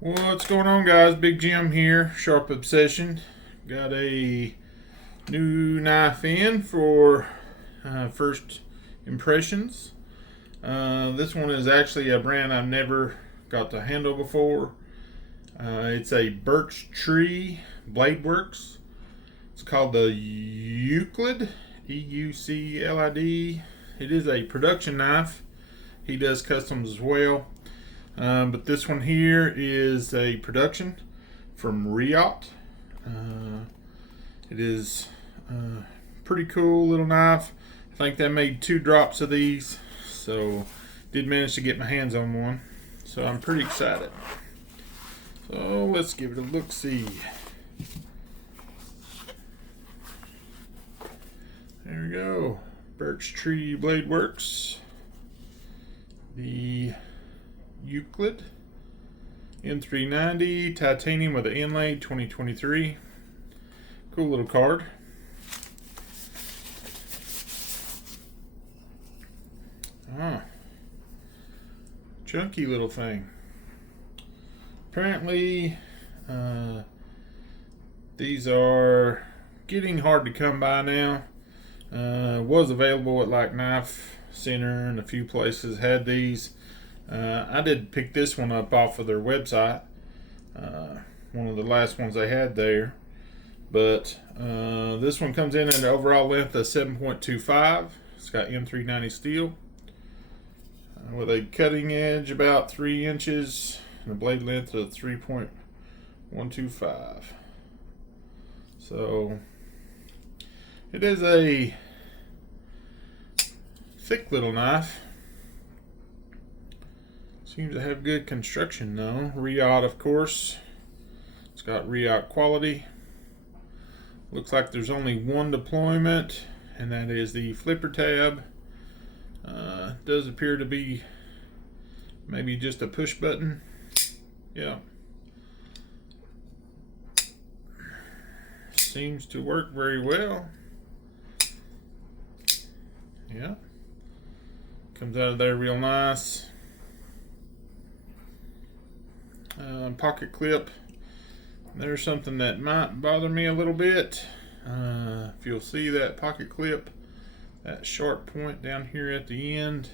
What's going on, guys? Big Jim here, Sharp Obsession. Got a new knife in for first impressions. This one is actually a brand I've never got to handle before. It's a Burchtree bladeworks. It's called the Euclid, Euclid. It is a production knife. He does customs as well. But this one here is a production from Reate. It is a pretty cool little knife. I think they made 2 drops of these, so did manage to get my hands on one. So I'm pretty excited. So let's give it a look-see. There we go. Burchtree Blade Works. The Euclid N390 titanium with an inlay 2023. Cool little card. Chunky little thing. Apparently these are getting hard to come by now. Was available at like Knife Center and a few places had these. I did pick this one up off of their website, one of the last ones they had there, but this one comes in at an overall length of 7.25. It's got M390 steel with a cutting edge about 3 inches and a blade length of 3.125. So it is a thick little knife. Seems to have good construction though. Reate, of course. It's got Reate quality. Looks like there's only one deployment, and that is the flipper tab. Does appear to be maybe just a push button. Yeah. Seems to work very well. Yeah. Comes out of there real nice. Pocket clip. There's something that might bother me a little bit. If you'll see that pocket clip, that sharp point down here at the end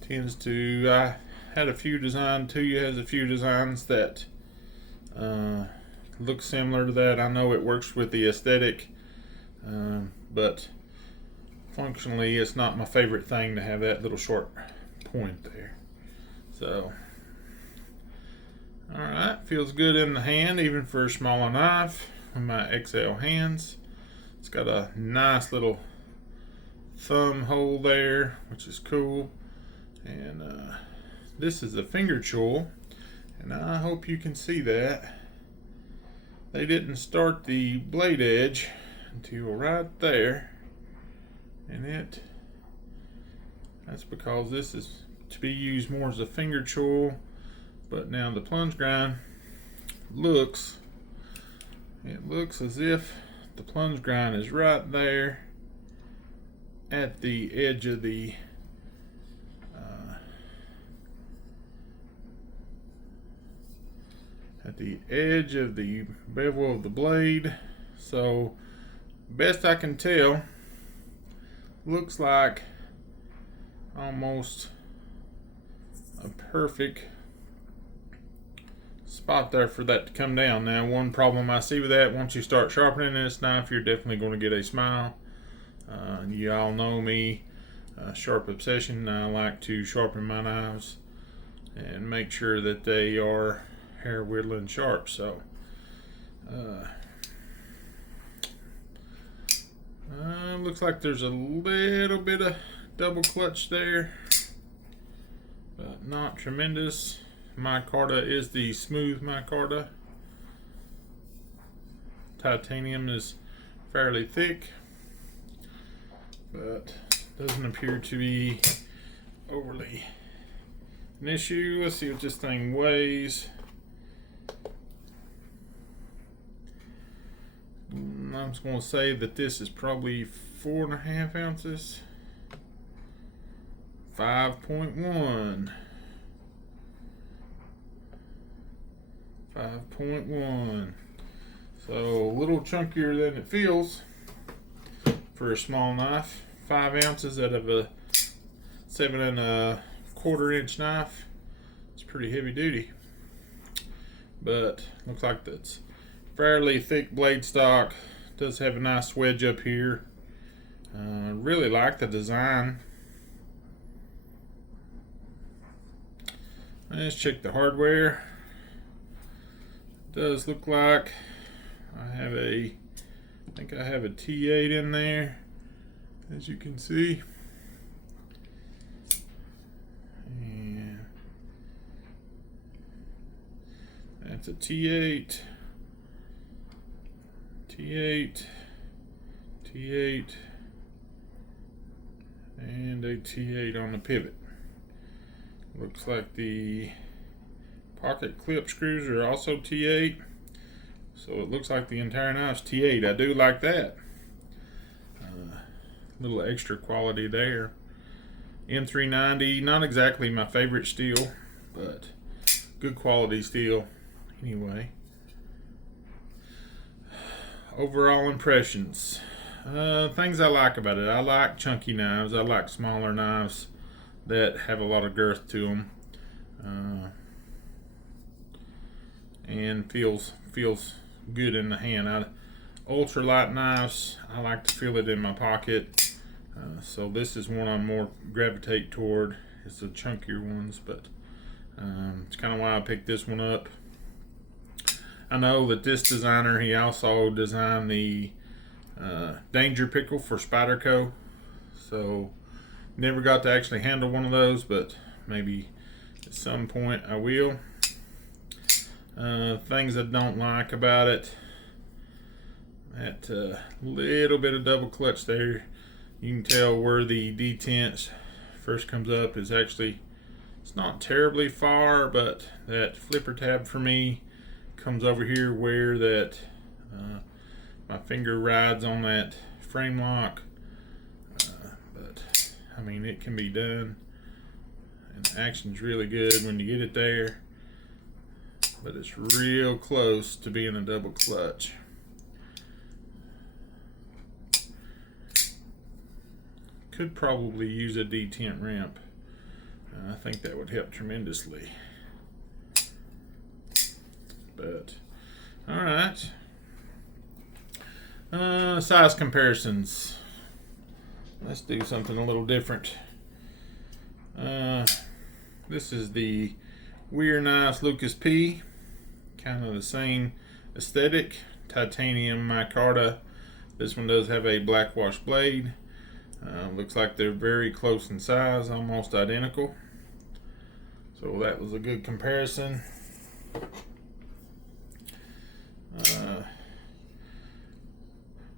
tends to, I had a few designs, Tuya has a few designs that look similar to that. I know it works with the aesthetic, but functionally it's not my favorite thing to have that little short point there. So alright, feels good in the hand even for a smaller knife with my XL hands. It's got a nice little thumb hole there, which is cool. And this is a finger chool, and I hope you can see that. They didn't start the blade edge until right there, and that's because this is to be used more as a finger chool. But now the plunge grind looks as if the plunge grind is right there at the edge of the bevel of the blade. So best I can tell, looks like almost a perfect spot there for that to come down. Now, one problem I see with that, once you start sharpening this knife, you're definitely going to get a smile. You all know me, Sharp Obsession. I like to sharpen my knives and make sure that they are hair whittling sharp. So looks like there's a little bit of double clutch there, but not tremendous. Micarta is the smooth micarta. Titanium is fairly thick, but doesn't appear to be overly an issue. Let's see what this thing weighs. I'm just going to say that this is probably 4.5 ounces. 5.1. 5.1. So a little chunkier than it feels for a small knife. 5 ounces out of a 7¼ inch knife. It's pretty heavy duty, but looks like that's fairly thick blade stock. Does have a nice wedge up here. Really like the design. Let's check the hardware. Does look like I think I have a T8 in there, as you can see. And that's a T8, T8, T8, and a T8 on the pivot. Looks like the pocket clip screws are also T8. So it looks like the entire knife's T8. I do like that. Little extra quality there. M390, not exactly my favorite steel, but good quality steel anyway. Overall impressions. Things I like about it. I like chunky knives. I like smaller knives that have a lot of girth to them. And feels good in the hand. Ultralight knives, I like to feel it in my pocket. So this is one I more gravitate toward. It's the chunkier ones, but it's kind of why I picked this one up. I know that this designer, he also designed the Danger Pickle for Spyderco. So never got to actually handle one of those, but maybe at some point I will. Things I don't like about it, that little bit of double clutch there. You can tell where the detent first comes up is actually, it's not terribly far, but that flipper tab for me comes over here where that my finger rides on that frame lock. But I mean, it can be done, and the action's really good when you get it there. But it's real close to being a double clutch. Could probably use a detent ramp. I think that would help tremendously. But all right. Size comparisons. Let's do something a little different. This is the Weir Knives Lucas P. Kind of the same aesthetic. Titanium micarta. This one does have a black wash blade. Looks like they're very close in size, almost identical. So that was a good comparison.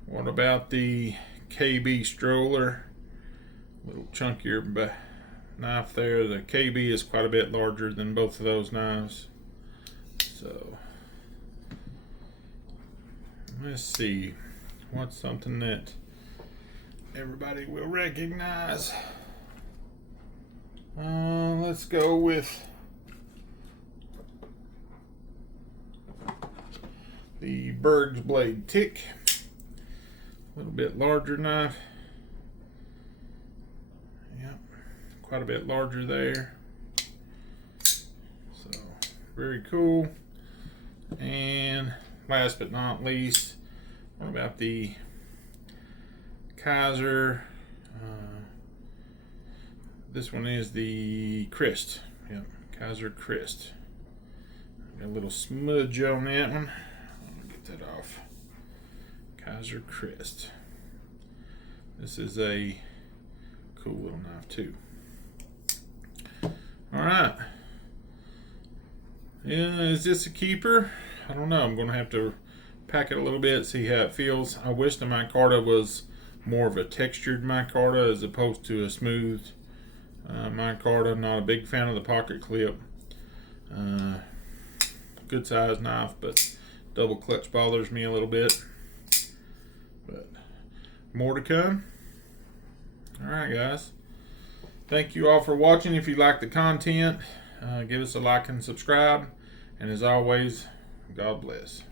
What about the KB stroller? A little chunkier knife there. The KB is quite a bit larger than both of those knives. So let's see. What's something that everybody will recognize? Let's go with the Berg's Blade Tick. A little bit larger knife. Yep, quite a bit larger there. So very cool. And last but not least, what about the Kaiser? This one is the Crest. Yep, Kaiser Crest. Got a little smudge on that one. I'll get that off. Kaiser Crest. This is a cool little knife too. Alright. Yeah, is this a keeper? I don't know. I'm going to have to pack it a little bit, see how it feels. I wish the micarta was more of a textured micarta as opposed to a smooth micarta. Not a big fan of the pocket clip. Good size knife, but double clutch bothers me a little bit. But more to come. Alright guys, thank you all for watching. If you like the content, give us a like and subscribe, and as always, God bless.